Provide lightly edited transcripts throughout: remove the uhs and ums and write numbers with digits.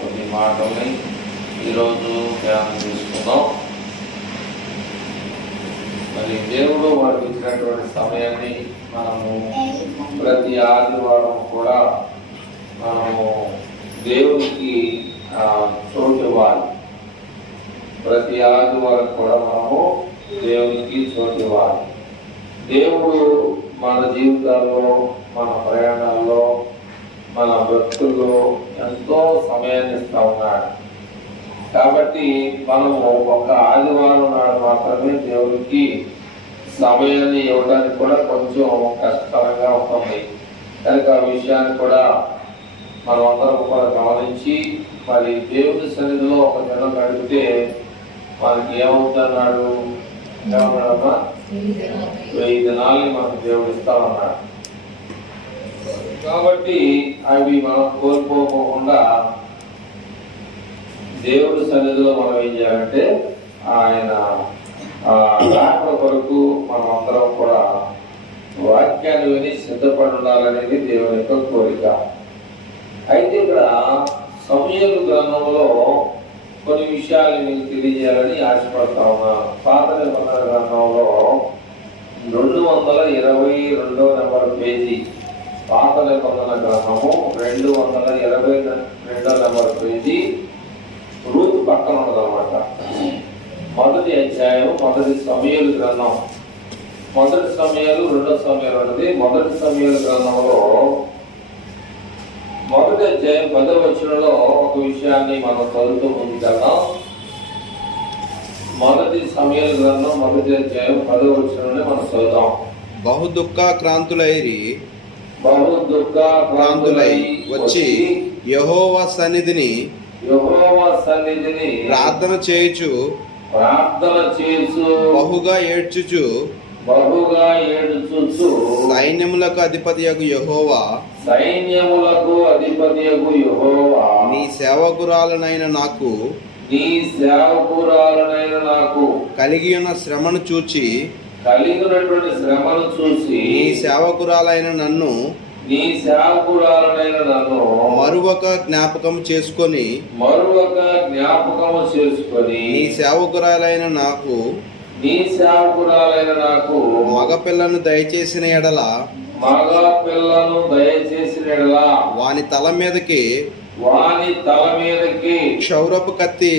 కొన్ని మాటల్ని ఈరోజు ధ్యానం చేసుకుందాం. మరి దేవుడు వారికి ఇచ్చినటువంటి సమయాన్ని మనము ప్రతి ఆదివారం కూడా మనము దేవునికి చోటు ఇవ్వాలి. ప్రతి ఆదివారం కూడా మనము దేవునికి చోటు ఇవ్వాలి. దేవుడు మన జీవితాల్లో, మన ప్రయాణాల్లో, మన బ్రతుకుల్లో ఎంతో సమయాన్ని ఇస్తా ఉన్నాడు. కాబట్టి మనము ఒక ఆదివారం నాడు మాత్రమే దేవునికి సమయాన్ని ఇవ్వడానికి కూడా కొంచెం కష్టతరంగా ఉంటుంది. కనుక ఆ విషయాన్ని కూడా మనం అందరం కూడా గమనించి మరి దేవుని సన్నిధిలో ఒక దినం గడిపితే మనకి ఏమవుతున్నాడు? ఏమన్నాడమ్మా? 1000 దినాలని మనకు దేవుడు ఇస్తామన్నాడు. కాబట్టి అవి మనం కోల్పోకుండా దేవుడి సన్నిధిలో మనం ఏం చేయాలంటే ఆయన రాకడ కొరకు మనం అందరం కూడా వాక్యాన్ని విని సిద్ధపడి ఉండాలనేది దేవుని యొక్క కోరిక. అయితే ఇక్కడ సమూయేలు గ్రంథంలో కొన్ని విషయాలు మీకు తెలియజేయాలని ఆశపడతా ఉన్నాను. పాత నిబంధన గ్రంథంలో 222 నెంబర్ పేజీ, పాత నిబంధన గ్రంథము 222 నెంబర్ పేజీ రూతు పక్కన ఉన్నదన్నమాట. మొదటి అధ్యాయం, మొదటి సమూయేలు గ్రంథం, మొదటి సమూయేలు, రెండో సమూయేలు ఉన్నది. మొదటి సమూయేలు గ్రంథంలో మొదటి అధ్యాయం 10వ వచనంలో ఒక విషయాన్ని మనం చదువుతూ ముందుకెళ్దాం. మొదటి సమూయేలు గ్రంథం మొదటి అధ్యాయం 10వ వచనంలో మనం చదువుతాం. బహు దుఃఖాక్రాంతులైరి వచ్చి యెహోవా సన్నిధిని ప్రార్థన చేయుచు బహుగా ఏడ్చుచు సైన్యములకు అధిపతియగు యెహోవా నీ సేవకురాలనైన నాకు కలిగిన శ్రమను చూచి నీ సేవకురాలైన నన్ను మరువక జ్ఞాపకం చేసుకొని నీ సేవకురాలైన నాకు మగపిల్లను దయచేసిన ఎడల వాని తల మీదకి క్షౌరపు కత్తి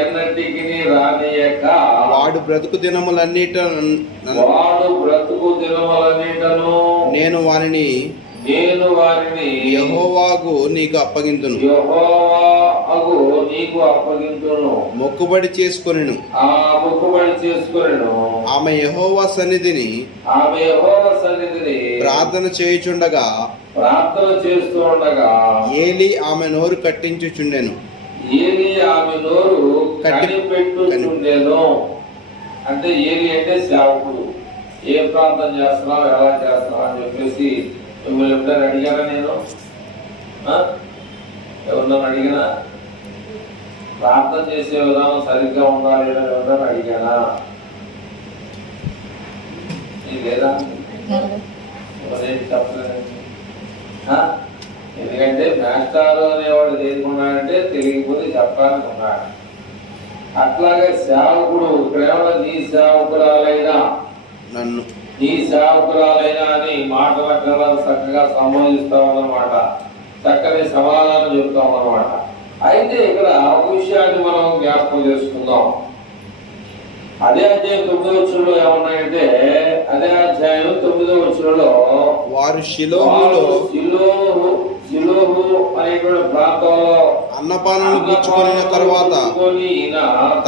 ఎన్నటికి రానియక వాడు బ్రతుకు దినములన్నిటను నేను వారిని యెహోవాకు నీకు అప్పగింతును మొక్కుబడి చేసుకొనెను. ఆమె యెహోవా సన్నిధిని ప్రార్థన చేయుచుండగా ఏలీ ఆమె నోరు కట్టించుచుండెను. ఆమె నోరు కట్టిపెట్టుచుండెను. అంటే ఏలి అంటే సేవకుడు. ఏ ప్రాంతం చేస్తున్నావు, ఎలా చేస్తున్నావు అని చెప్పేసి మిమ్మల్ని ఎప్పుడైనా అడిగానా? నేను ఎవరినైనా అడిగినా? ప్రార్థన చేసే విధానం సరిగ్గా ఉందా లేదా ఎవరినైనా అడిగానా? లేదా చెప్పలేదు. ఎందుకంటే మాస్టారు అనేవాడు దేనికున్నాడంటే తెలియకపోతే చెప్పడానికి ఉన్నాడు. అట్లాగే సేవకుడు కేవలం నీ సేవకురాలైనా అని మాటల చక్కగా సంబోధిస్తామన్నమాట, చక్కని సమాధానం చెప్తామన్నమాట. అయితే ఇక్కడ ఒక విషయాన్ని మనం జ్ఞాపకం చేసుకుందాం. అదే అధ్యాయం 9వ వచనంలో ఏమన్నాయంటే, అదే అధ్యాయం 9వ వచనంలో వారు షిలోహు అనేటువంటి ప్రాంతంలో అన్నపానములు పుచ్చుకొనిన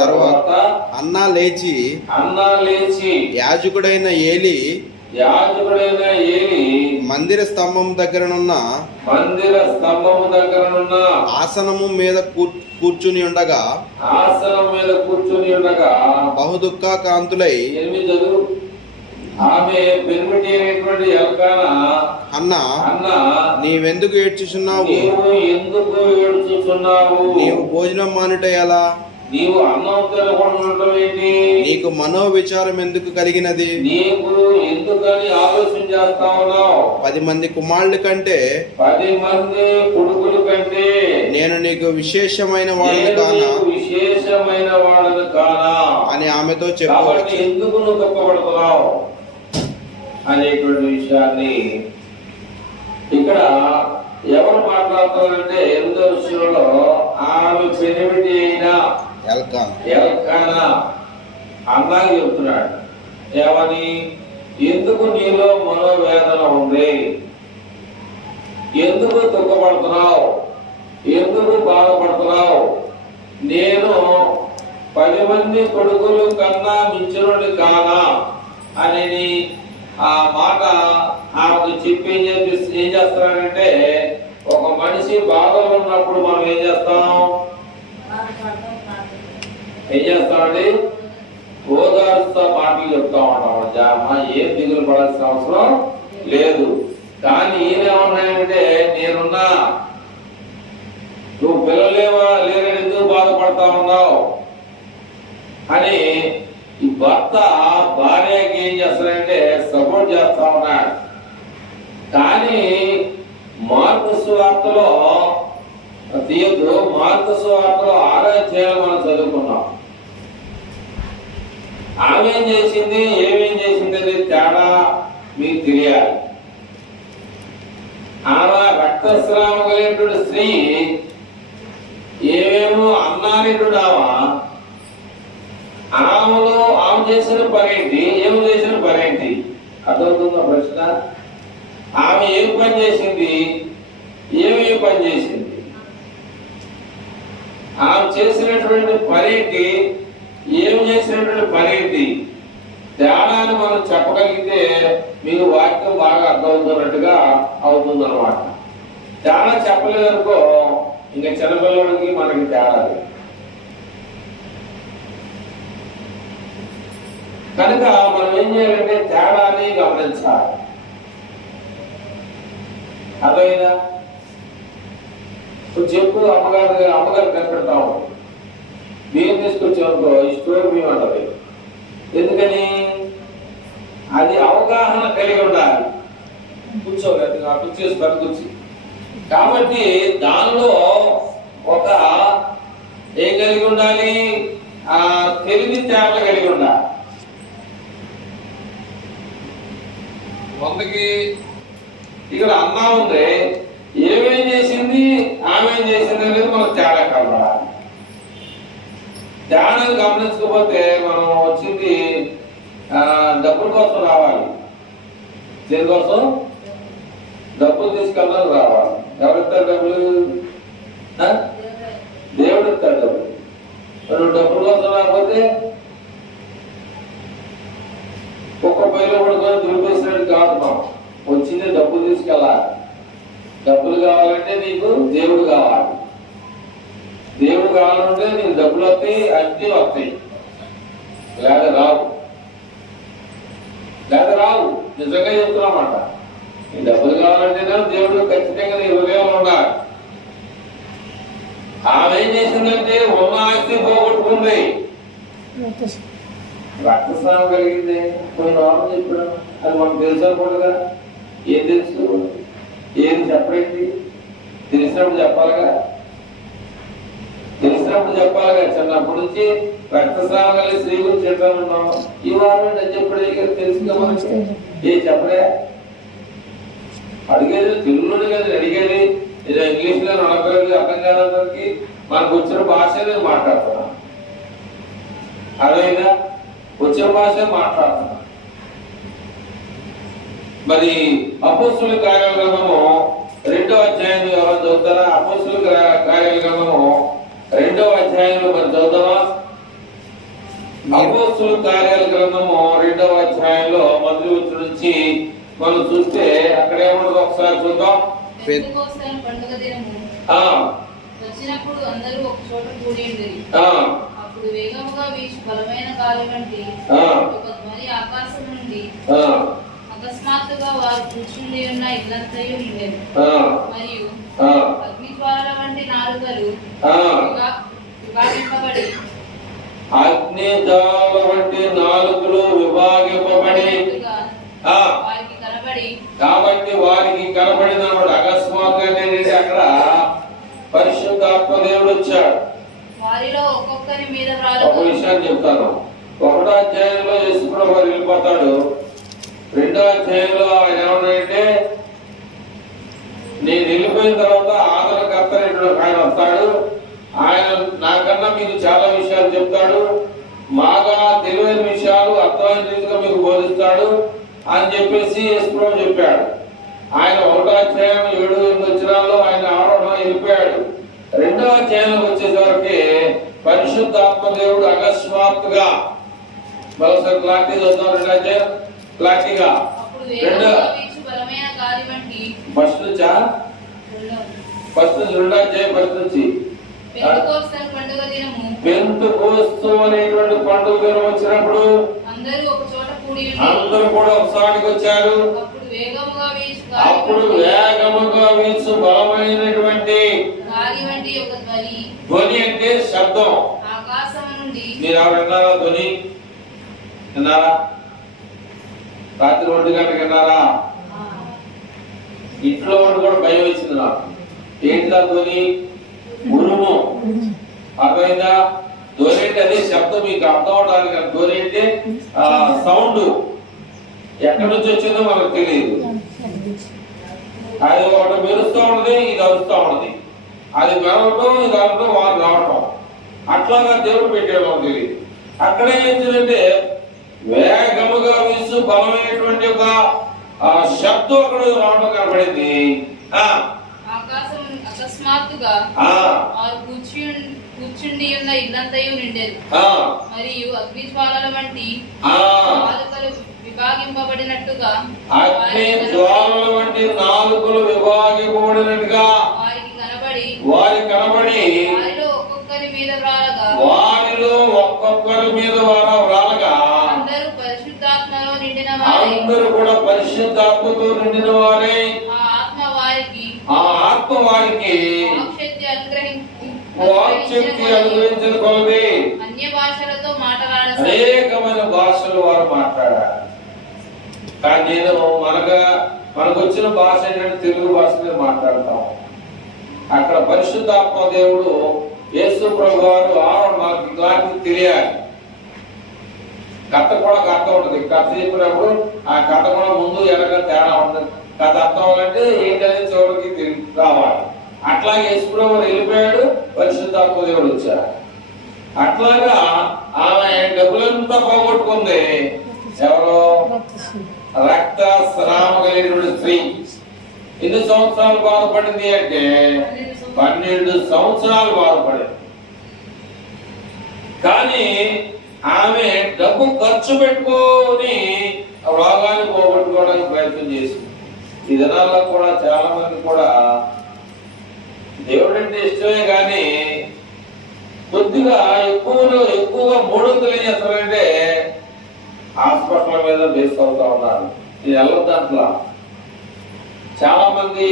తర్వాత అన్నా లేచి యాజకుడైన ఏలి మందిర స్తంభం దగ్గరనున్న ఆసనము మీద కూర్చుని ఉండగా బహు దుఃఖాక్రాంతులై ఆమె పెనిమిటి అయినటువంటి ఎల్కానా అన్నా నీవెందుకు ఏడ్చుచున్నావు? నీవు భోజనం మానుట ఎలా? నీవు అన్నం తినకుండా ఏంటి? నీకు మనోవిచారం ఎందుకు కలిగినది? నీకు ఎందుకని ఆలోచన చేస్తా ఉన్నావు? 10 మంది కుమారుల కంటే 10 మంది కొడుకుల కంటే నేను నీకు విశేషమైన వాడను నేను కానా నీకు విశేషమైన వాడను కానా అని ఆమెతో కాబట్టి చెప్పవచ్చు. ఎందుకు నువ్వు దుఃఖపడుతున్నావు అనేటువంటి విషయాన్ని ఇక్కడ ఎవరు మాట్లాడుతున్నారంటే 8వ విషయంలో ఆమె పెనిమిటి అయినా ఎల్కానా అన్నాకి చెప్తున్నాడు. ఏమని? ఎందుకు నీలో మనోవేదన ఉంది, ఎందుకు దుఃఖపడుతున్నావు, ఎందుకు బాధపడుతున్నావు, నేను 10 మంది కొడుకులు కన్నా మించినోడి కానా అని ఆ మాట ఆమెకు చెప్పి ఏం చేస్తున్నాడంటే, ఒక మనిషి బాధలో ఉన్నప్పుడు మనం ఏం చేస్తామండి? ఓదారుస్తా మాటలు చెప్తా ఉంటాం. జామ ఏం దిగులు పడాల్సిన అవసరం లేదు. కానీ ఈయన ఏమన్నాయంటే, నేనున్నా, నువ్వు పిల్లలేవా లేరని ఎందుకు బాధపడతా ఉన్నావు అని ఈ భర్త భార్యకి ఏం చేస్తాడంటే సపోర్ట్ చేస్తా ఉన్నాడు. కానీ మార్కు సువార్తలో తీయద్దు, మార్కు సువార్తలో 6వ అధ్యాయం మనం చదువుకున్నాం. ఆమె ఏం చేసింది, ఏమేం చేసింది అనేది తేడా మీకు తెలియాలి. ఆమె రక్తస్రావం కలిగినటువంటి స్త్రీ ఏమేమో అన్నానేటువంటి ఆమెలో ఆమె చేసిన పనేంటి, ఏమి చేసిన పనేంటి అర్థమవుతుందా ప్రశ్న? ఆమె ఏం పని చేసింది, ఏమేమి పని చేసింది, ఆమె చేసినటువంటి పనేంటి, ఏమి చేసినటువంటి పనేంటి, తేడాన్ని మనం చెప్పగలిగితే మీకు వాక్యం బాగా అర్థమవుతున్నట్టుగా అవుతుందన్నమాట. తేడా చెప్పలేదనుకో ఇంకా చిన్నపిల్లడికి మనకి తేడా లేదు. కనుక మనం ఏం చేయాలంటే తేడాన్ని గమనించాలి. అర్థమైందా? చెప్పు అమ్మగారు కనిపెడతాము, బియ్యం తీసుకొచ్చామనుకో ఈ స్టోర్ బియ్యం అంటది. ఎందుకని? అది అవగాహన కలిగి ఉండాలి. కూర్చోలేదు కూర్చేసి పనికొచ్చి, కాబట్టి దానిలో ఒక ఏం కలిగి ఉండాలి, ఆ తెలివి తేట కలిగి ఉండాలి. 100కి ఇక్కడ అన్నా ఉంది, ఏమేం చేసింది ఆమె ఏం చేసింది అనేది మనకు తేడా కనబడాలి. తేడాను గమనించకపోతే మనం వచ్చింది డబ్బుల కోసం రావాలి. దేనికోసం? డబ్బులు తీసుకెళ్ళాలి, రావాలి. ఎవరిస్తారు డబ్బులు? దేవుడు ఇస్తాడు డబ్బులు. నువ్వు డబ్బుల కోసం రాకపోతే ఒక్క పైలో పడుకొని దులిపేసినట్టు కాదు. మనం వచ్చింది డబ్బులు తీసుకెళ్ళాలి. డబ్బులు కావాలంటే నీకు దేవుడు కావాలి. దేవుడు కావాలంటే నీకు డబ్బులు వస్తాయి, అన్నీ వస్తాయి. లేదా రావు. నిజంగా చెప్తున్నమాట. నీ డబ్బులు కావాలంటే దేవుడు ఖచ్చితంగా నీ హృదయంలో ఉండాలి. ఆమె ఏం చేసిందంటే ఉన్న ఆస్తి పోగొట్టుకుంది. రక్తస్రావం కలిగింది. కొన్ని వారం చెప్పడం అది మనకు తెలుసు అనుకోడుగా. ఏం తెలుసు, ఏం చెప్పండి? తెలిసినప్పుడు చెప్పాలిగా. చిన్నప్పటి నుంచి రక్తస్రావం కలిగి స్త్రీ గురించి చెప్తా ఉన్నాం. ఈ వారం చెప్పడే తెలుసుగా మనకి. ఏం చెప్పలే, అడిగేది తెలుగులోనే కదా అడిగేది. ఏదో ఇంగ్లీష్ లో నడపలేదు, అర్థం కాదందరికి. మనకు వచ్చిన భాషనే మాట్లాడుతున్నాం. అదేనా వచ్చిన భాష మాట్లాడుతున్నాం. మరి అపోస్తుల కార్యాల గ్రంథము 2వ అధ్యాయం ఎవరు చదువుతారా? అపోస్తుల కార్యాల గ్రంథము 2వ అధ్యాయంలో మరి చదువుతావా? అపోస్తుల కార్యాల గ్రంథము 2వ అధ్యాయంలో మొదటి వచ్చిన నుంచి మనం చూస్తే అక్కడ ఏముండదు ఒకసారి చూద్దాం. పండుగ దినము వచ్చినప్పుడు అందరూ ఒక చోట కూడి ఉండేది. అప్పుడు వేగముగా వీచు బలమైన గాలి వంటి ఒక ధ్వని ఆకాశం నుండి అకస్మాత్తుగా వారు కూర్చుండి ఉన్న ఇల్లంతయు నిండెను. మరియు అగ్నిజ్వాలల వంటి నాలుకలు విభాగింపబడి అగ్నిజ్వాలల వంటి నాలుకలు విభాగింపబడి వారికి కనబడి, కాబట్టి వారికి కనబడిన అకస్మాత్తుగా అక్కడ పరిశుద్ధాత్మ దేవుడు వచ్చాడు. వారిలో ఒక్కొక్కరి మీద ఒక విషయాన్ని చెప్తాను. 1వ అధ్యాయంలో యేసుప్రభు వారు వెళ్ళిపోతాడు. 2వ అధ్యాయంలో ఆయన ఏమన్నాడంటే, నేను వెళ్ళిపోయిన తర్వాత ఆదరణకర్త ఆయన వస్తాడు. ఆయన నాకన్నా మీకు చాలా విషయాలు చెప్తాడు, బాగా తెలివైన విషయాలు అర్థమైన రీతిగా మీకు బోధిస్తాడు అని చెప్పేసి యేసుప్రభు చెప్పాడు. ఆయన 1వ అధ్యాయం 7-8 వచనాల్లో ఆయన ఆరోహణ వెళ్ళిపోయాడు. 2వ అధ్యాయంలోకి వచ్చేసరికి పరిశుద్ధాత్మ దేవుడు అకస్మాత్తుగా మరోసారి క్లారిటీ చూద్దాం. 2వ అధ్యాయం క్లారిటీగా ఫస్ట్ నుంచా ఫస్ట్ 2వ అధ్యాయం ఫస్ట్ నుంచి పెంతెకోస్తు అనేటువంటి పండుగ దినం వచ్చినప్పుడు అందరూ కూడా ఒకసారికి వచ్చారు. అప్పుడు వేగముగా వీచు బలమైనటువంటి ధ్వని అంటే శబ్దం. మీరు ఎవరు విన్నారా ధ్వని? విన్నారా? రాత్రి 1 గంటలకు విన్నారా? ఇంట్లో ఉండి కూడా భయం వేసింది నాకు. ఏంటిదా ధ్వని? ఉరుము. అర్థమైందా? ధ్వని అంటే అదే శబ్దం, మీకు అర్థం అవడానికి. ధ్వని అంటే సౌండ్ ఎక్కడి నుంచి వచ్చిందో మనకు తెలియదు. అది ఒకటి మెరుస్తూ ఉన్నది, ఇది అరుస్తూ ఉన్నది. అది మెరవటం, ఇది అరవటం, వారు రావటం. అట్లాగా దేవుడు పెట్టాడు, మనకు తెలియదు. అక్కడే ఏంటంటే వేగముగా వీసు బలమైనటువంటి ఒక శబ్దం అక్కడ రావడం కనబడింది. అకస్మాత్తుగా కూర్చుండి ఉన్న ఇల్లంతయు నిండేది. మరియు అగ్నిజ్వాలల వంటి విభాగింపబడినట్టుగా జ్వాలల వంటి నాలుకలు విభాగింపబడినట్టుగా వారికి కనబడి వారిలో ఒక్కొక్కరి మీద వ్రాలగా అందరూ పరిశుద్ధాత్మలో నిండిన వారే, అందరూ కూడా పరిశుద్ధాత్మతో నిండిన వారే. ఆ ఆత్మ వారికి వాక్శక్తి అనుగ్రహించిన కొలది అన్య భాషలతో మాట్లాడారు. అనేకమైన భాషలు వారు మాట్లాడారు. కానీ నేను మనకు వచ్చిన భాష ఏంటంటే తెలుగు భాష మీద మాట్లాడతాం. అక్కడ పరిశుద్ధాత్మ దేవుడు యేసు ప్రభు వారు నాకు ఇలాంటివి తెలియాలి. కథ కూడా అర్థం ఉంటుంది. కథ చెప్పినప్పుడు ఆ కథ కూడా ముందు వెనక తేడా ఉంటుంది. కథ అర్థం అవ్వాలంటే ఏంటనేది చివరికి రావాలి. అట్లాగే యేసు ప్రభు వెళ్ళిపోయాడు, పరిశుద్ధాత్మ దేవుడు వచ్చారు. అట్లాగా ఆమె డబ్బులంతా పోగొట్టుకుంది. ఎవరో రక్త స్రావ కలిగినటువంటి స్త్రీ. ఎన్ని సంవత్సరాలు బాధపడింది అంటే 12 సంవత్సరాలు బాధపడింది. కానీ ఆమె డబ్బు ఖర్చు పెట్టుకొని రోగాన్ని పోగొట్టుకోవడానికి ప్రయత్నం చేసింది. ఈ దినాల్లో కూడా చాలా మంది కూడా దేవుడు అంటే ఇష్టమే, కానీ కొద్దిగా ఎక్కువగా 300 ఏం చేస్తారంటే హాస్పిటల్ మీద బేస్ అవుతా ఉన్నారు. ఇది వెళ్ళొద్దంట్లా. చాలా మంది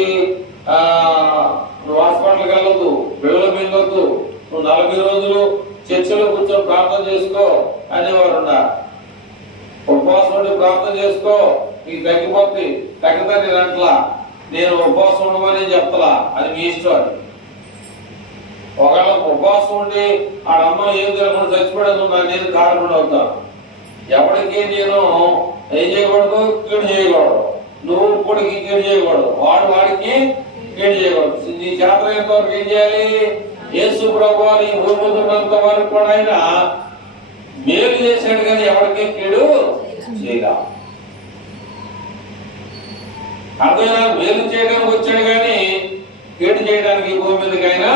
నువ్వు హాస్పిటల్కి వెళ్ళొద్దు, పిల్లలు మింగొద్దు, నువ్వు 40 రోజులు చర్చిలో కూర్చొని ప్రార్థన చేసుకో అనేవారు ఉన్నారు. ఉపవాసం ఉండి ప్రార్థన చేసుకో, నీకు తగ్గిపోతుంది. తగ్గితే నేను అంటలా, నేను ఉపవాసం ఉండమని చెప్తలా, అది మీ ఇష్టం. అది ఒకవేళ ఉపవాసం ఉండి ఆడమ్మ ఏం తినకుండా చచ్చిపోయేది నేను కారణం అవుతాను. ఎవరికి నేను ఏం చేయకూడదు, కీడు చేయకూడదు. నువ్వు కొడుకు కీడు చేయకూడదు, వాడికి కీడు చేయకూడదు. నీ చేతనైనంత వరకు ఏం చేయాలి? యేసు ప్రభువు ఈ భూమి ఉన్నంత వరకు కూడా ఆయన మేలు చేశాడు, కానీ ఎవరికి కీడు చేయగా. అర్థమైనా? మేలు చేయడానికి వచ్చాడు, కానీ కీడు చేయడానికి భూమి మీదకి ఆయన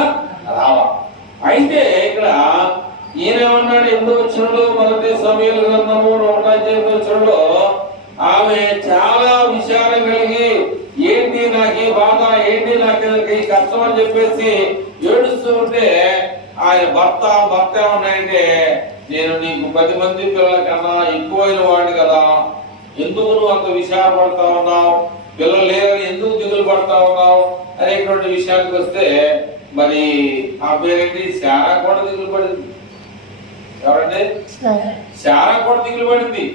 రావా. అయితే ఇక్కడ ఈయనేమన్నాడు? 8వ వచనంలో, మొదటి సమూయేలు గ్రంథము 1వ వచనంలో ఆమె చాలా విచారం కలిగి, ఏంటి నాకు ఈ బాధ, ఏంటి నాకు ఈ కష్టం అని చెప్పేసి ఏడుస్తూ ఉంటే ఆయన భర్త ఏమన్నాయంటే, నేను నీకు 10 మంది పిల్లల కన్నా ఎక్కువైన వాడిని కదా, ఎందుకు నువ్వు అంత విచారపడతా ఉన్నావు, పిల్లలు లేరని ఎందుకు దిగులు పడతా ఉన్నావు అనేటువంటి విషయానికి వస్తే, మరి ఆ పేరేంటి? శారా కూడా దిగులు పడింది. ఎవరండి? శారా కూడా దిగులు పడింది.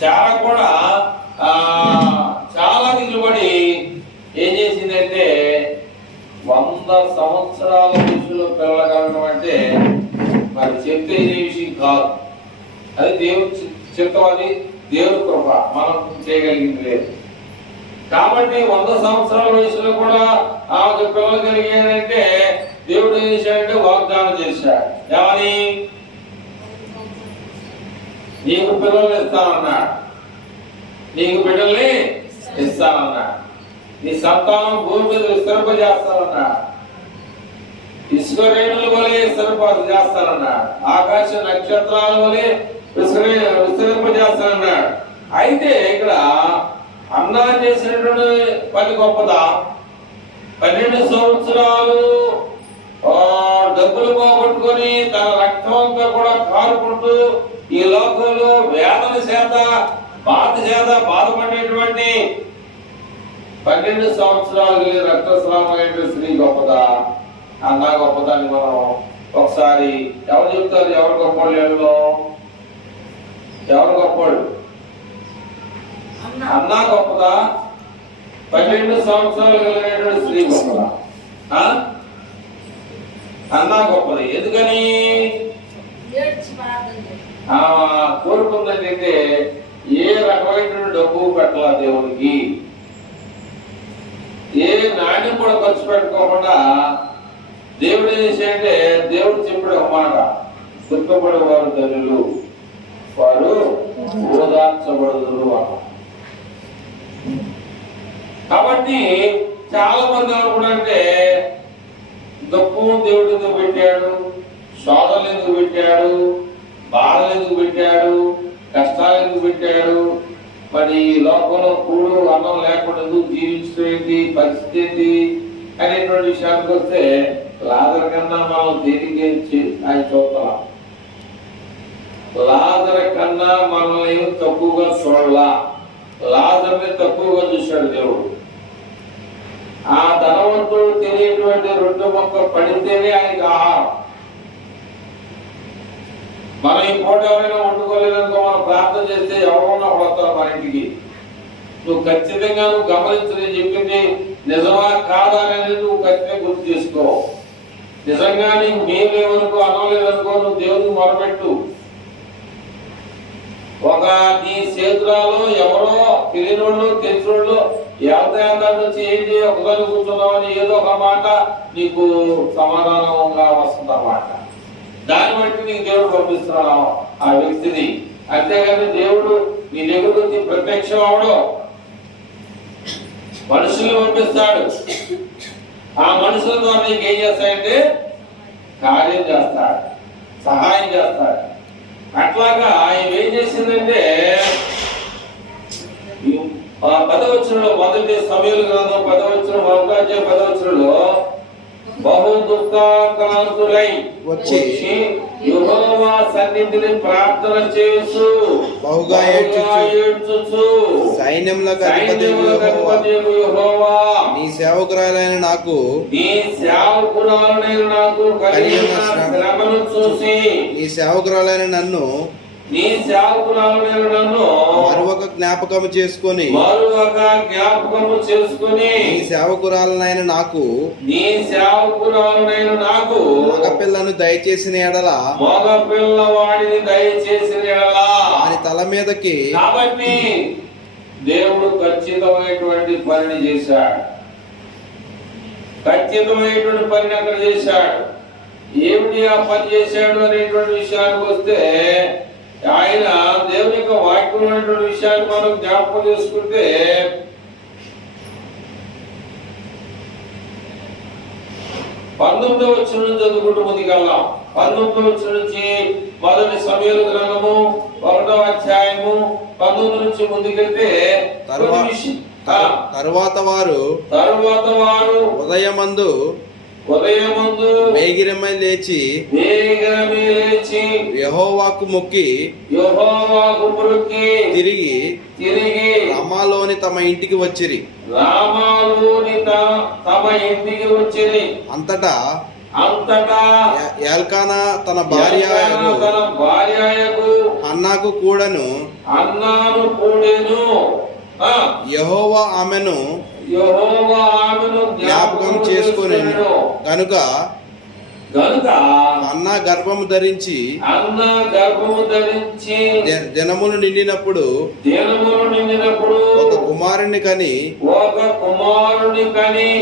శారా కూడా చాలా దిగులు పడి ఏం చేసిందంటే, 100 సంవత్సరాల వయసులో పిల్లలు కలగడం అంటే మరి చెప్తే ఏ విషయం కాదు. అది దేవుడి చిత్తం, అది దేవుడి కృప, మనం చేయగలిగింది లేదు. కాబట్టి 100 సంవత్సరాల వయసులో కూడా ఆమెకు పిల్లలు కలిగారంటే దేవుడు ఏం చేశాడంటే వాగ్దానం చేశాడు. ఏమని? నీకు పిల్లలు ఇస్తానన్నాడు, నీకు బిడ్డల్ని ఇస్తానన్నాడు, నీ సంతానం భూమి మీద విస్తరింపజేస్తానన్నాడు, ఇసుక రేణుల వలె విస్తరింపజేస్తానన్నాడు, ఆకాశ నక్షత్రాల వలె విస్తరింపజేస్తానన్నాడు. అయితే ఇక్కడ అన్నా చేసినటువంటి పని గొప్పదా? 12 సంవత్సరాలు డబ్బులు పోగొట్టుకొని తన రక్తం అంతా కూడా కారుకుంటూ ఈ లోకంలో వేదన చేత బాధ చేత బాధపడేటువంటి 12 సంవత్సరాలు రక్తస్రావమైన స్త్రీ గొప్పదా? అన్నా గొప్పదాన్ని మనం ఒకసారి ఎవరు చెప్తారు? ఎవరు గొప్పవాళ్ళు? ఎవరు గొప్పవాళ్ళు? అన్నా గొప్పదా? 12 సంవత్సరాలు కలిగినటువంటి స్త్రీ గొప్పదా? అన్నా గొప్పది. ఎందుకని? కోరుకుందంటే ఏ రకమైనటువంటి డబ్బు పెట్టాల దేవునికి, ఏ నాణ్యం కూడా ఖర్చు పెట్టుకోకుండా దేవుడు ఏం చేశాడంటే, దేవుడు చెప్పాడు ఒక మాట, దుఃఖపడేవారు ధనులు, వారు ఓదార్చబడుదురు అన్న. కాబట్టి చాలా మంది అనుకుంటే దుఃఖం దేవుడు ఎందుకు పెట్టాడు, శోధనలు ఎందుకు పెట్టాడు, బాధలు ఎందుకు పెట్టాడు, కష్టాలు ఎందుకు పెట్టాడు, మరి లోకంలో కూడు అన్నం లేకుండా ఎందుకు జీవించడం పరిస్థితి ఏంటి అనేటువంటి విషయానికి వస్తే లాజరు కన్నా మనం దేనికి ఆయన చూద్దాం. లాజరు కన్నా మనల్ని తక్కువగా చూడలా, లాజర్ని తక్కువగా చూశాడు దేవుడు. ఆ ధనవంతుడు తెలియటువంటి రొట్టె మొక్క పడితేనే ఆయనకి ఆహారం. మనం ఈ పూట ఎవరైనా వండుకోలేదనుకో, మనం ప్రార్థన చేస్తే ఎవరైనా వస్తారు మన ఇంటికి. నువ్వు ఖచ్చితంగా గమనించు, నేను చెప్పింది నిజమా కాదా అనేది నువ్వు ఖచ్చితంగా గుర్తు చేసుకో. నిజంగా నీకు మేమేమనుకో అనలేదనుకో, నువ్వు దేవుడికి మొరపెట్టు. ఒక నీ చేతురాలో ఎవరో తెలియనోళ్ళు తెలిసినోళ్ళు ఎంత నుంచి ఏంటి ఒకదాన్ని కూర్చున్నామని ఏదో ఒక మాట నీకు సమాధానంగా వస్తుంది అన్నమాట. దాన్ని బట్టి నీకు దేవుడు పంపిస్తున్నావు ఆ వ్యక్తిని. అంతేగాని దేవుడు నీ దగ్గర నుంచి ప్రత్యక్షం అవడం, మనుషులు పంపిస్తాడు. ఆ మనుషుల ద్వారా నీకు ఏం చేస్తాయంటే కార్యం చేస్తాడు, సహాయం చేస్తాడు. అట్లాగా ఆయన ఏం చేసిందంటే 10వ వచనంలో, మొదటి సమూయేలు గ్రంథం 10వ వచనం, 10వ వచనంలో బహు దుఃఖాక్రాంతులై వచ్చి యెహోవా సన్నిధిని ప్రార్థన చేస్తూ బహుగా ఏడ్చుచు సైన్యములకు అధిపతి యెహోవా నీ సేవకురాలైన నాకు కలిగిన శ్రమను చూసి నీ సేవకురాలైన నన్ను మరొక జ్ఞాపకము చేసుకొని నీ సేవకురాలనైన నాకు మగపిల్లను దయచేసిన ఎడల మగపిల్లవాడిని దయచేసిన ఎడల వారి తల మీదకి. కాబట్టి దేవుడు ఖచ్చితమైనటువంటి పనిని చేశాడు, ఖచ్చితమైనటువంటి పనిని అక్కడ చేశాడు. ఏమిటి ఆ పని చేశాడు అనేటువంటి విషయానికి వస్తే, ఆయన దేవుని యొక్క వాక్యం అనేటువంటి విషయాన్ని మనం జ్ఞాపకం చేసుకుంటే, పంతొమ్మిదవ వచనం నుంచి చదువుకుంటూ ముందుకెళ్దాం. 19వ వచనం నుంచి మొదటి సమూయేలు గ్రంథము 1వ అధ్యాయము 19 నుంచి ముందుకెళ్తే, తరువాత వారు ఉదయమందు వేగిరమై లేచి యెహోవాకు మొక్కి తిరిగి రామాలోని తమ ఇంటికి వచ్చిరి. అంతటా ఎల్కానా తన భార్య అన్నాకు కూడాను యెహోవా ఆమెను యెహోవా ఆమెను జ్ఞాపకం చేసుకొని గనుక గనుక అన్న గర్భము ధరించి అన్న గర్భము ధరించి దినములు నిండినప్పుడు ఒక కుమారుని కని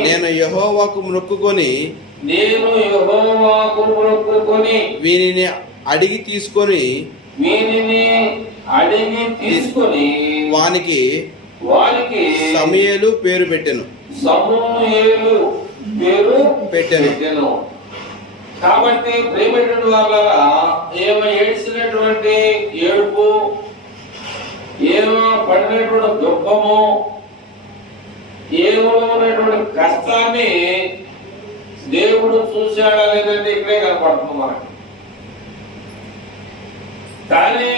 నేను యెహోవాకు మొక్కుకొని వీనిని అడిగి తీసుకొని వానికి సమూయేలు పేరు పెట్టెను. కాబట్టి ప్రేమటువంటి వాళ్ళ ఏమో ఏడ్చినటువంటి ఏడుపు, ఏమో పడినటువంటి దుఃఖము, ఏమో ఉన్నటువంటి కష్టాన్ని దేవుడు చూశాడా లేదంటే ఇక్కడే కనపడుతుంది మనకి. కానీ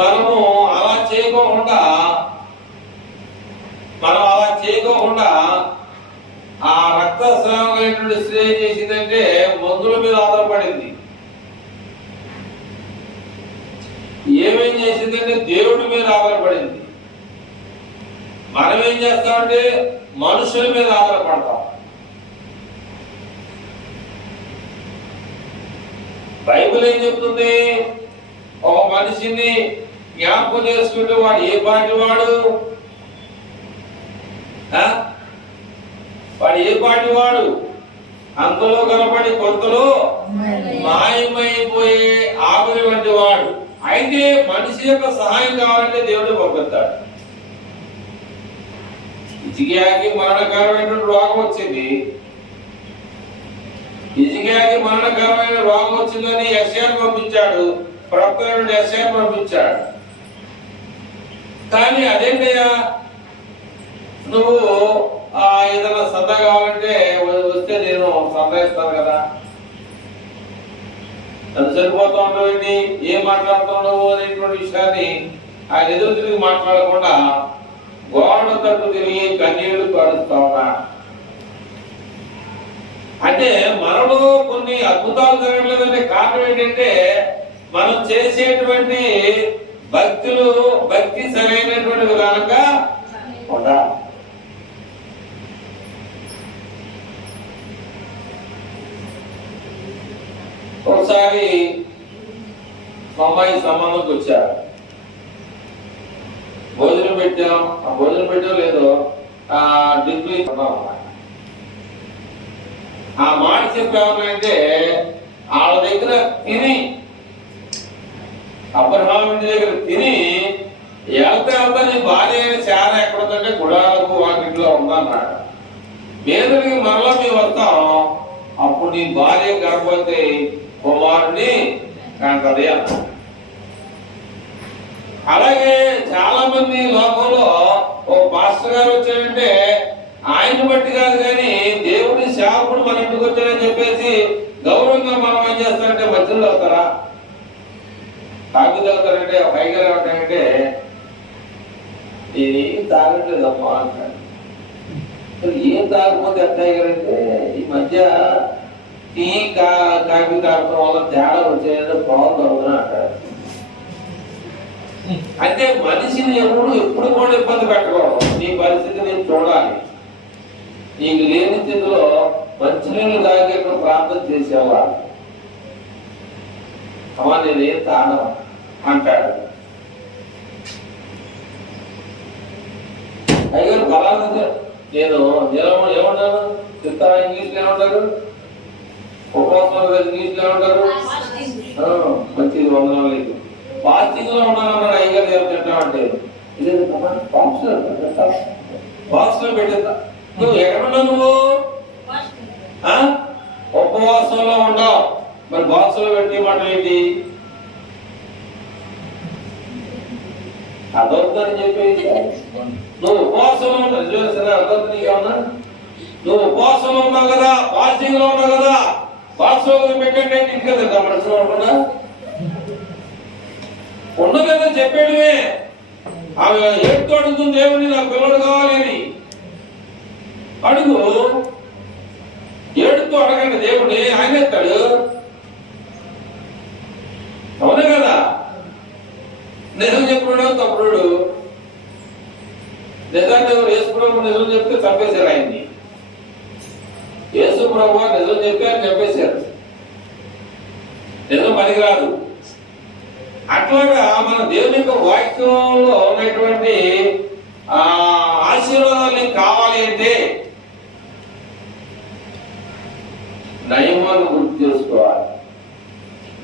మనము అలా చేయకోకుండా ఆ రక్తస్రావమైనటువంటి స్త్రీ ఏం చేసిందంటే మందుల మీద ఆధారపడింది. ఏమేం చేసిందంటే దేవుడి మీద ఆధారపడింది. మనం ఏం చేస్తామంటే మనుషుల మీద ఆధారపడతాం. బైబిల్ ఏం చెప్తుంది? ఒక మనిషిని జ్ఞాపకం చేసుకుంటే వాడు ఏ పాటి వాడు అంతలో కనపడి కొంతలో మాయమైపోయే ఆవిరి వంటి వాడు. అయితే మనిషి యొక్క సహాయం కావాలంటే దేవుడు పంపిస్తాడు. హిజ్కియాకి మరణకరమైనటువంటి రోగం వచ్చింది. హిజ్కియాకి మరణకరమైన రోగం వచ్చిందని యెషయాను పంపించాడు, ప్రవక్త యెషయాను పంపించాడు. కానీ అదేంటయ్యా, నువ్వు ఏదైనా సంద కావాలంటే వస్తే నేను సంద ఇస్తాను కదా, అది సరిపోతా ఉండవు ఏంటి, ఏం మాట్లాడుతున్నావు అనేటువంటి విషయాన్ని ఆయన ఎదురు తిరిగి మాట్లాడకుండా గోడ తట్టు తిరిగి కన్నీళ్లు కారుస్తా ఉన్నా. అంటే మనలో కొన్ని అద్భుతాలు జరగలేదంటే కారణం ఏంటంటే మనం చేసేటువంటి భక్తి సరైనటువంటి విధానంగా ఉండాలి. ఒకసారి మా అమ్మాయి సంబంధంకి వచ్చారు, భోజనం పెట్టాం. ఆ భోజనం పెట్టాం లేదో డిగ్రీ ఆ మాట చెప్పామంటే వాళ్ళ దగ్గర తిని, అబ్రహాం ఇంటి దగ్గర తిని వెళ్తా నీ భార్య చాలా ఎక్కడుందంటే గుడాలకు వాటిలో ఉందన్నాడు. మీదకి మరలా మేము వస్తాం, అప్పుడు నీ భార్య గర్భవతి కుమారుని కంటది అన్నాడు. అలాగే చాలా మంది లోకంలో ఓ పాస్టర్ గారు వచ్చాడంటే ఆయన బట్టి కాదు కానీ దేవుడి సేవకుడు మన ఇంటికి వచ్చాడని చెప్పేసి గౌరవంగా మనం ఏం చేస్తారంటే మధ్యలో అవుతారా, కాకి అవుతారంటే పైగా ఏమంటారంటే నేనేం తాగట్లేదమ్మా అంటాడు. ఏం తాగకపోతే ఎట్టాయంటే ఈ మధ్య టీ కాఫీ తాగడం వల్ల తేడా వచ్చేది పాలు తాగుతున్నా అంటాడు. అంటే మనిషిని ఎప్పుడు కూడా ఇబ్బంది పెట్టకూడదు. నీ పరిస్థితి నేను చూడాలి. నీకు లేని స్థితిలో మంచినీళ్ళు తాగేట్టు ప్రార్థన చేసేవా, అమ్మా నేనేం తాగను అంటాడు. అయ్యారు ఫలానా నేను ఏమన్నాను చెప్తా, ఇంగ్లీష్లో ఏమంటారు, ఉపవాసం ఇంగ్లీష్లో ఏమంటారు, మంచిది వందనాలు లేదు, ఫాస్టింగ్ లో ఉన్నానన్నాడు. అయ్యగారు ఏమంటే బాక్స్ లో పెట్టేస్తా. నువ్వు ఎక్కడున్నా, నువ్వు ఉపవాసంలో ఉండవు, మరి బాక్స్ లో పెట్టి మాట ఏంటి, అదవుతుందని చెప్పేసి నువ్వు ఉపవాసంలో ఉన్నావు. సరే అర్థం నీకేమన్నా, నువ్వు ఉపవాసంలో ఉన్నావు కదా, ఫాస్టింగ్ లో ఉన్నావు కదా, బాక్స్ లో పెట్టండి ఇంటికి కదా మనసులో ఉండదా ఉండలేదో చెప్పేయడమే. ఆమె ఏడుతో అడుగుతుంది దేవుని నాకు పిల్లడు కావాలి అని. అడుగు, ఏడుతో అడగండి దేవుడిని, ఆయన ఎత్తాడు. అవునే కదా, నిజం చెప్పుడు తప్పుడు నిజంగా యేసు ప్రభు నిజం చెప్తే చంపేశారు ఆయన్ని. యేసు ప్రభు నిజం చెప్పారు, చంపేశారు. నిజం పనికిరాదు. అట్లాగా మన దేవుని యొక్క వాక్యంలో ఉన్నటువంటి ఆశీర్వాదాలు కావాలి అంటే నయమాను గుర్తు చేసుకోవాలి.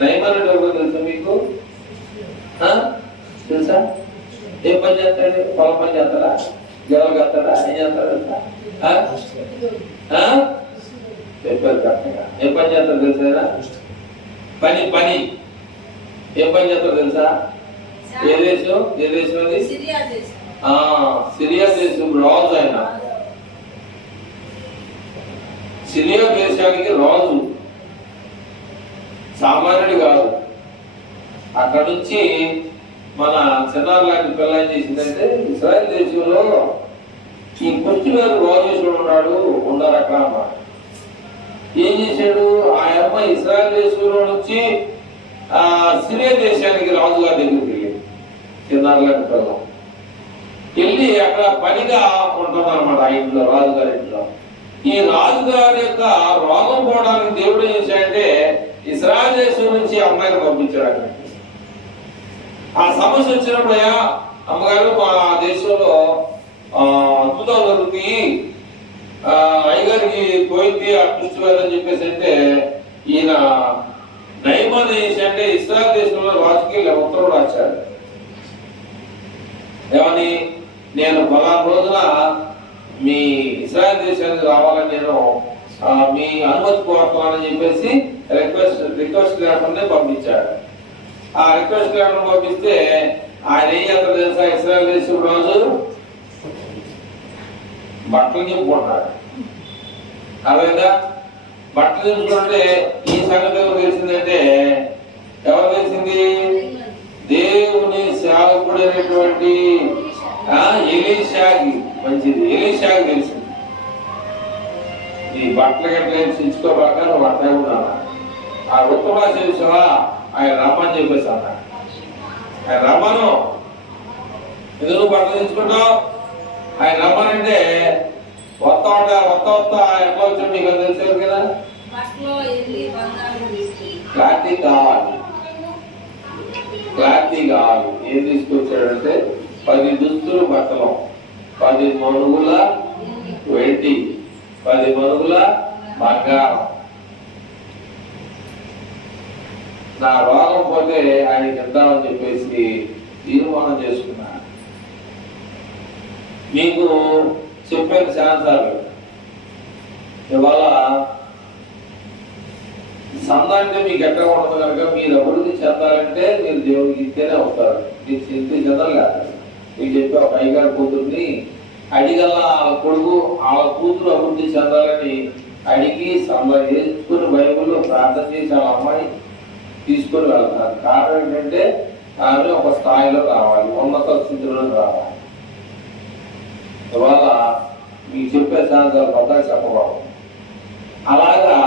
నయమాను ఎవరు తెలుసా మీకు? తెలుసా? ఏ పని చేస్తాడు? పొలం పని చేస్తాడా? గెలలు కస్తాడా? ఏం చేస్తాడు తెలుసా? చెప్పారు కరెక్ట్గా. ఏం పని చేస్తాడు తెలుసా? పని పని ఏం పని చేస్తాడు తెలుసా? ఏ దేశం? ఏ దేశం అది? సిరియా దేశం రాజు ఆయన. సిరియా దేశానికి రాజు, సామాన్యుడు కాదు. అక్కడ నుంచి మన చిన్నారు లాంటి పిల్ల ఏం చేసిందంటే, ఇస్రాయల్ దేశంలో ఈ కొచ్చి గారు రాజేశ్వరుడు ఉన్నారు అక్కడ అన్నమాట. ఏం చేశాడు? ఆ అమ్మ ఇస్రాయల్ దేశంలో నుంచి సిరియా దేశానికి రాజుగారి దగ్గరికి వెళ్ళి చిన్నారు లాంటి పిల్ల వెళ్ళి అక్కడ పనిగా ఉంటుంది అనమాట. ఆ ఇంట్లో, రాజుగారి ఇంట్లో. ఈ రాజుగారి యొక్క రోగం పోవడానికి దేవుడు ఏం చేశాడంటే ఇస్రాయల్ దేశం నుంచి అమ్మాయిని పంపించాడు అక్కడికి. ఆ సమస్య వచ్చినప్పుడు అమ్మగారు మా దేశంలో అద్భుతం జరుగుతుంది, అయ్యగారికి పోయింది అదృష్టం చెప్పేసి అంటే ఈయన నయమాన్ ఏం చేశాడంటే ఇస్రాయల్ దేశంలో రాజుకి ఉత్తరం రాశాడు. ఏమని? నేను పలానా రోజున మీ ఇస్రాయల్ దేశానికి రావాలని నేను మీ అనుమతి కోరుతున్నానని చెప్పేసి రిక్వెస్ట్ లెటర్ని పంపించాడు. ఆ రిక్వెస్ట్ లెటర్ పంపిస్తే ఆయన ఏం చేస్తాడు తెలుసా? ఇస్రాయల్ దేశం రాజు బట్టలు నింపుకుంటాడు. అదేవిధంగా బట్టలు నింపుకుంటే ఈ సంగతి ఎవరు తెలిసిందంటే, ఎవరు తెలిసింది? దేవుని సేవకుడైనటువంటి ఎలీషాకి, మంచిది, ఎలీషాకి తెలిసింది. ఈ బట్టల గట్ల చించుకోబాక నువ్వు అట్లా కూడా ఆ ఉత్తమ చేసావా ఆయన రమ్మని చెప్పేసి అన్నాడు. ఆయన రమ్మను, ఎందుకు నువ్వు బట్టలు తెచ్చుకుంటావు? ఆయన రమ్మనంటే వస్తా ఎట్లా వచ్చాడు మీకు తెలిసేది కదా. క్లారిటీ కావాలి, క్లారిటీ కావాలి. ఏం తీసుకొచ్చాడంటే 10 దుస్తులు బట్టలు, 10 మనుగుల వెండి, 10 మనుగుల బంగారం. నా రోగం పోతే ఆయనకి ఇద్దామని చెప్పేసి తీర్మానం చేసుకున్నా. మీకు చెప్పాను శాంతాలు, ఇవాళ సందాన్ని మీకు ఎక్కడ ఉండదు కనుక మీరు అభివృద్ధి చెందాలంటే మీరు దేవుడికి ఇస్తేనే అవుతారు. మీకు చింత చెందలేదు. మీకు చెప్పి ఒక అయ్యగారి కూతుర్ని అడిగల్లా వాళ్ళ కొడుకు వాళ్ళ కూతురు అభివృద్ధి చెందాలని అడిగి సందా చేసుకుని బైబిల్లో ప్రార్థన చేసి వాళ్ళ అమ్మాయి తీసుకొని వెళ్తారు. కారణం ఏంటంటే ఆమె ఒక స్థాయిలో రావాలి, ఉన్నత స్థితిలో రావాలి. ఇవాళ మీకు చెప్పే శాంతాలు పక్కన చెప్పబాబు. అలాగా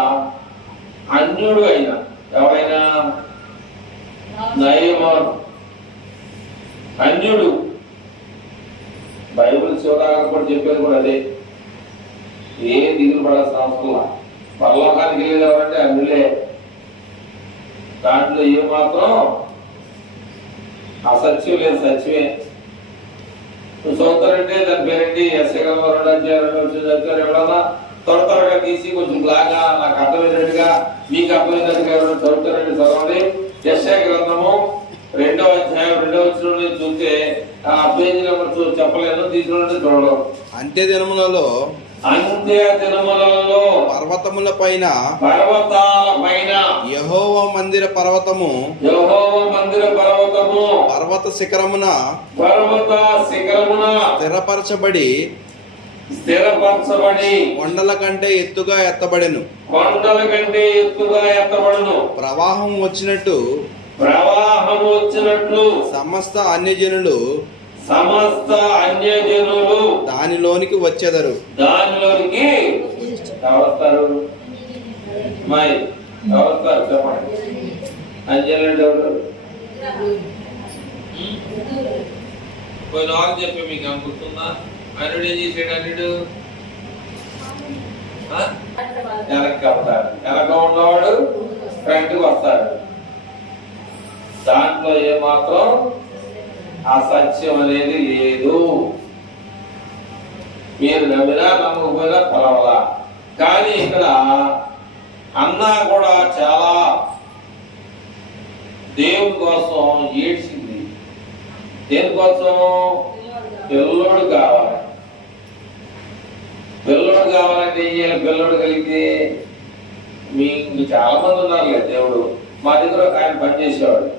అన్యుడు అయినా ఎవరైనా నయమాను అన్యుడు, బైబిల్ శివరాగం కూడా చెప్పేది కూడా అదే. ఏ దిగులు పడాల్సిన అవసరం. పరలోకానికి వెళ్ళేది ఎవరంటే అన్యులే. దాంట్లో ఏమాత్రం అసత్యం లేదు, సత్యమే. నువ్వు చదువుతారంటే దాని పేరేంటి? యెషయా 2:2 ఎవరన్నా త్వరగా తీసి కొంచెం లాగా నాకు అర్థమైనట్టుగా మీకు అర్థమైనట్టుగా ఎవరైనా చదువుతారంటే చదవండి. యెషయా గ్రంథము 2వ అధ్యాయం 2వ వచనం చూస్తే ఆ పేజీ నెంబర్ చెప్పలేను, తీసుకుంటే చూడడం. అంత్య దినములలో పర్వతముల పైన యెహోవా మందిర పర్వతము పర్వత శిఖరమున స్థిరపరచబడి కొండల కంటే ఎత్తుగా ఎత్తబడెను. ప్రవాహం వచ్చినట్టు సమస్త అన్యజనులు దానిలోనికి వచ్చేదరు. దానిలోనికి వస్తారు. చెప్పండి. అంజనుడు ఎవరు? పోయిన వారు చెప్పి మీకు అనుకుంటున్నా అన్యుడు ఏం చేసాడు? అన్యుడు వెనక్కి వస్తాడు, వెనక ఉన్నవాడు ఫ్రంట్కి వస్తాడు. దాంట్లో ఏమాత్రం అసత్యం అనేది లేదు. మీరు నమ్మినా నమ్మకపోయినా పర్వాలా. కానీ ఇక్కడ అన్నా కూడా చాలా దేవుని కోసం ఏడ్చింది. దేనికోసం? పిల్లోడు కావాలి. పిల్లోడు కావాలంటే ఏం చేయాలి? పిల్లోడు కలిగితే మీకు చాలా మంది ఉన్నారులే. దేవుడు మా దగ్గర ఒక ఆయన పనిచేసేవాడు.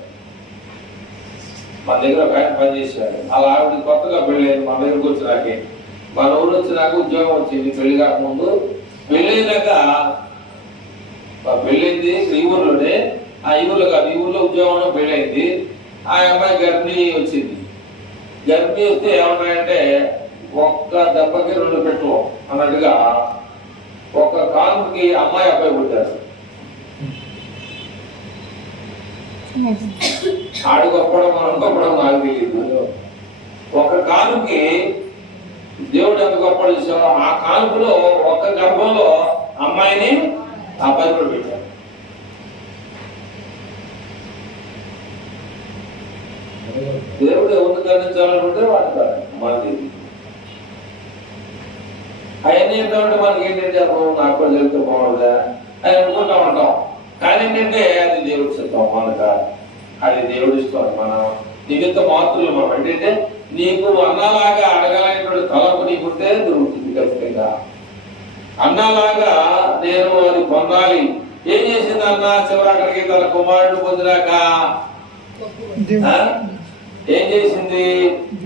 అలా ఆవిడ కొత్తగా పెళ్ళేది. మన దగ్గరకు వచ్చినాకే, మన ఊరు వచ్చినాక ఉద్యోగం వచ్చింది. పెళ్లి కాకముందు పెళ్ళైనాక పెళ్ళైంది ఈ ఊర్లోనే. ఈ ఊర్లో కాదు, ఈ ఊర్లో ఉద్యోగంలో పెళ్ళైంది. ఆ అమ్మాయి గర్భిణీ వచ్చింది. గర్భిణీ వస్తే ఏమన్నాయంటే ఒక్క దెబ్బకి 2 పెట్టు అన్నట్టుగా ఒక కానుకకి అమ్మాయి అబ్బాయి పుట్టారు. ఆడు గొప్పడం మనం గొప్పడం నాకు తెలియదు. ఒక కానుకి దేవుడు ఎంత గొప్ప చూసావు. ఆ కానుకలో ఒక్క గర్భంలో అమ్మాయిని అబ్బాయి కూడా పెట్టారు. దేవుడు ఎవరిని కరుణించాలనుకుంటే వాడతాడు. మనకి అవన్నీ ఏంటంటే మనకి ఏంటంటే నాకు కూడా జరిగితే బాగుంటుందా అని అనుకుంటా ఉంటాం. కానీ ఏంటంటే అది దేవుడి సిద్ధం. మనకు అది దేవుడి ఇష్టం. మనం నిమిత్త మాత్రులు మనం ఏంటంటే నీకు అన్నలాగా అడగాలనేటువంటి తలంపు నీకుంటే దొరుకుతుంది ఖచ్చితంగా. అన్నలాగా నేను అది పొందాలి. ఏం చేసింది అన్న? చివరాఖరికి తన కుమారుడు పొందినాక ఏం చేసింది?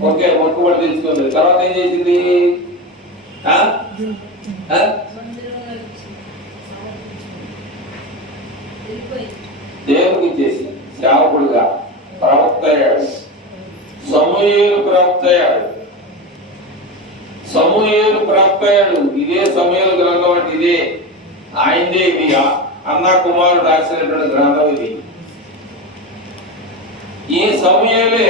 ఓకే, మొక్కుబడి తెచ్చుకుంది. తర్వాత ఏం చేసింది? దేవుడికి చేసి సేవకుడుగా ప్రవక్త అయ్యాడు. సమూయేలు ప్రవక్త అయ్యాడు. ఇదే సమూయేలు గ్రంథం అంటే ఇదే ఆయనదే. ఇది అన్నా కుమారుడు రాసినటువంటి గ్రంథం ఇది. ఈ సమూయేలే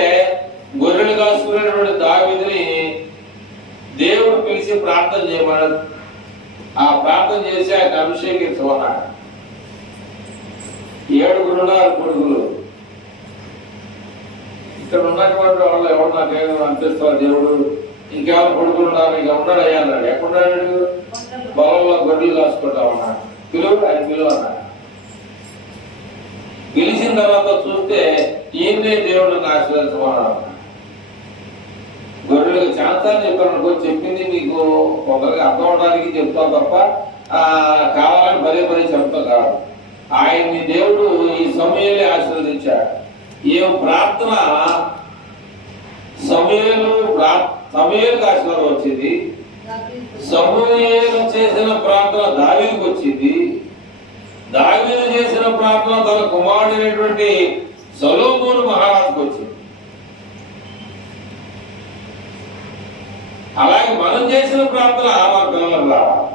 గొర్రెలు కాసుకునేటువంటి దావీదుని దేవుడు పిలిచి ప్రార్థన చేయమన్నాడు. ఆ ప్రార్థన చేసి ఆయన అభిషేకించమన్నాడు. 7 కొడుకులు. ఇక్కడ ఉన్నటువంటి వాళ్ళు ఎవరు నాకేమో అనిపిస్తారు, దేవుడు ఇంకేమైనా కొడుకులు ఉన్నారు, ఇంకా ఉన్నాడు అయ్యా అన్నాడు. ఎక్కడున్నాడు? పొలంలో గొర్రెలు కాసుకుంటా ఉన్నాడు. ఆయన పిలువ అన్నాడు. పిలిచిన తర్వాత చూస్తే ఈయనే దేవుడిని ఆశీర్వదించమన్నాడు. గొర్రెలకు చాలాసార్లు చెప్పాను, చెప్పింది మీకు కొందరికి అర్థం అవడానికి చెప్తాం తప్ప కావాలని పదే చెప్తాం కాదు. ఆయన్ని దేవుడు ఈ సమూయేలే ఆశీర్వదించాడు. ఏం ప్రార్థన సమూయేలుకు ఆశీర్వాదం వచ్చింది. సమూయేలు చేసిన ప్రార్థన దావీదుకు వచ్చింది. దావీదు చేసిన ప్రార్థన తన కుమారుడైనటువంటి సొలొమోను మహారాజుకు వచ్చింది. అలాగే మనం చేసిన ప్రార్థన మన పిల్లలకు రావాలి.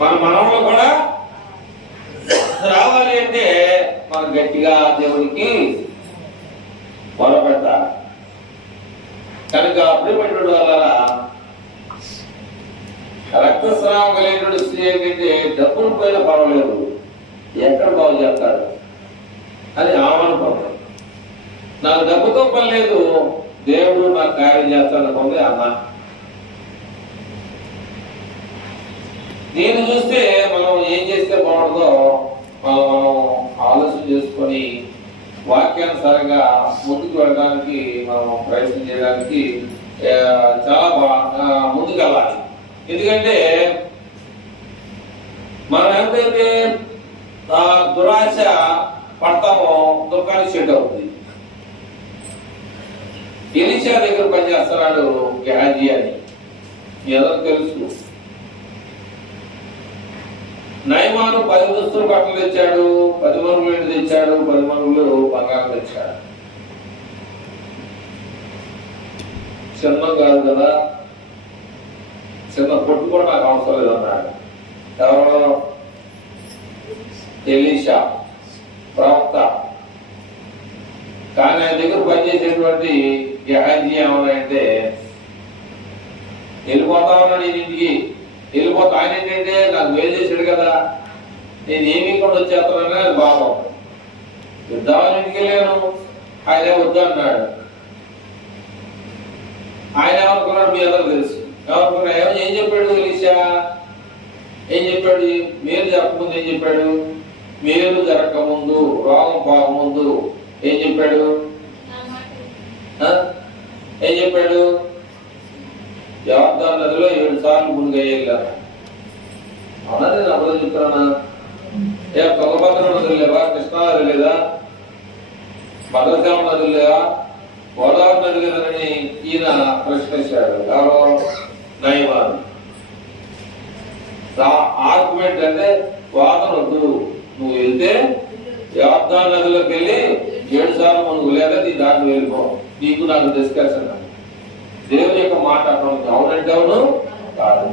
మన మనవలు కూడా రావాలి అంటే మనం గట్టిగా దేవుడికి మొరపెట్టాలి. కనుక ప్రియమైనటువంటి వాళ్ళ రక్తస్రావం కలిగినటువంటి స్త్రీ ఏంటంటే డబ్బులు పోయినా పర్వాలేదు, ఎక్కడ బాగు చేస్తాడు అని ఆమనుకోండి. నాకు డబ్బుతో పని లేదు, దేవుడు నాకు కార్యం చేస్తాడనుకుంది అన్న. దీన్ని చూస్తే మనం ఏం చేస్తే బాగుంటుందో మనం ఆలోచన చేసుకొని వాక్యానుసారంగా ముందుకు వెళ్ళడానికి మనం ప్రయత్నం చేయడానికి చాలా ముందుకు వెళ్ళాలి. ఎందుకంటే మనం ఎంతైతే దురాశ పడతామో దుఃఖానికి సెట్ అవుతుంది. ఎలీషా దగ్గర పనిచేస్తున్నాడు గెహాజీ అని ఏదో తెలుసు. నయమాను 10 దుస్తులు బట్టలు తెచ్చాడు, 10 మనుగులు తెచ్చాడు, 10 మనుగులు బంగారం తెచ్చాడు. చిన్న కాదు కదా, చిన్న పొట్టు కూడా నాకు అవసరం లేదన్నాడు. ఎవరో ఎలీషా ప్రవక్త. కానీ ఆయన దగ్గర పనిచేసేటువంటి గెహాజీ ఏమన్నాయంటే వెళ్ళిపోతా ఉన్నాడు ఈయన ఇంటికి. వెళ్ళిపోతా ఆయన ఏంటంటే నాకు మేలు చేశాడు కదా, నేను ఏమీ కూడా వచ్చేస్తానని అది భావం. యుద్ధాన్ని ఇంటికి వెళ్ళాను, ఆయన వద్దన్నాడు. ఆయన ఏమనుకున్నాడు మీ అందరూ తెలుసు. ఏమనుకున్నా ఏం చెప్పాడు ఎలీషా? ఏం చెప్పాడు? మేలు చెప్పకముందు ఏం చెప్పాడు? మేలు జరగకముందు, రోగం పోకముందు ఏం చెప్పాడు? ఏం చెప్పాడు? యోర్దాను నదిలో 7 సార్లు మునిగేయాలి. అవునా? నేను అప్పుడు చెప్తున్నా. తుంగభద్ర నదులు లేవా? కృష్ణా నది లేదా? భద్రశ్యామ నదులు లేవా? గోదావరి నది లేదని ఈయన ప్రశ్నించాడు. ఎవరో నయమాను. ఆర్గ్యుమెంట్ అంటే వాదన వద్దు, నువ్వు వెళ్తే యోర్దాను నదిలోకి వెళ్ళి 7 సార్లు మునుగు, లేదా నీ దాంట్లో వెళ్ళిపో, నీకు నాకు డిస్కషన్. దేవుని యొక్క మాట అక్కడ అవునంటే అవును, కాదు.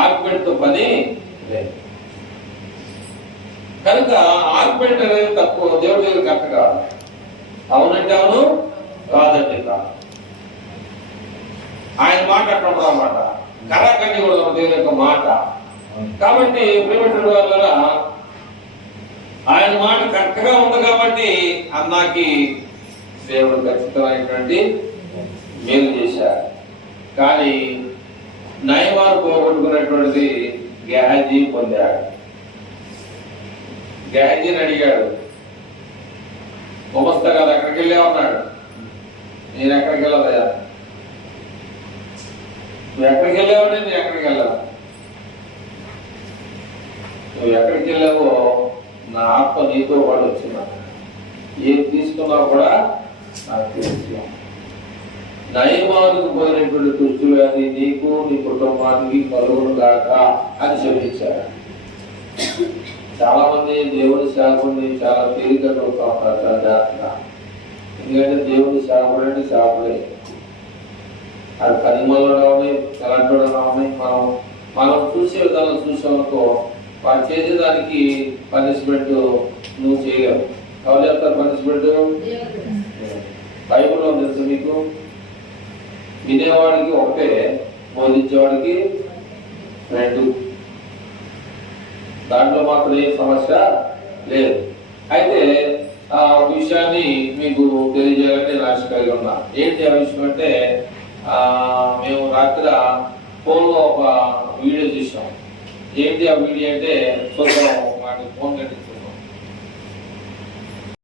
ఆర్గ్యుమెంట్ తో పని లేదు. కనుక ఆర్గ్యుమెంట్ అనేది తక్కువ, దేవుడి దగ్గర కరెక్ట్ కాదు. అవునంటే అవును, కాదంటే కాదు. ఆయన మాట అక్కడ అన్నమాట, కరాకండి కూడా దేవుని యొక్క మాట. కాబట్టి ప్రియమైన వాళ్ళ ఆయన మాట కరెక్ట్ గా ఉంది కాబట్టి అన్నాకి దేవుడు ఖచ్చితమైనటువంటి మేలు చేశారు. కానీ నయమాను పోగొట్టుకున్నటువంటిది గేహజీ పొందాడు. గేహజీని అడిగాడు, గుమస్తా గారు ఎక్కడికి వెళ్ళామన్నాడు. నేను ఎక్కడికి వెళ్ళదయా? నువ్వు ఎక్కడికి వెళ్ళావని నేను ఎక్కడికి వెళ్ళా? నువ్వు ఎక్కడికి వెళ్ళావో నా ఆత్మ నీతో పాటు వచ్చిందా? ఏం తీసుకున్నావు కూడా నాకు తెలుసు. నయమానుకు పోయినటువంటి దుస్తులు అది నీకు నీ కుటుంబానికి కలుగును గాక అని చెప్పించాడు. చాలా మంది దేవుని సేవకుడిని చాలా తేలిక అవుతా ఉంటారు, చాలా జాగ్రత్తగా. ఎందుకంటే దేవుని సేవకుడు అంటే సేవకుడే. అది కనిమల్లో రావని, ఎలాంటి రావని మనం చూసే విధానం చూసామనుకో, వాడు చేసేదానికి పనిష్మెంట్ నువ్వు చేయలేవు. ఎవరు చెప్తారు పనిష్మెంట్? బైబుల్లో తెలుసు మీకు, వినేవాడికి ఒకటే, బోధించేవాడికి 2. దాంట్లో మాత్రం ఏ సమస్య లేదు. అయితే ఆ విషయాన్ని మీకు తెలియజేయాలని నేను ఆశ కలిగి ఉన్నా. ఏంటి ఆ విషయం అంటే, మేము రాత్రి ఫోన్లో ఒక వీడియో చూసాం. ఏంటి ఆ వీడియో అంటే, చూద్దాం, మాకు ఫోన్ కట్టి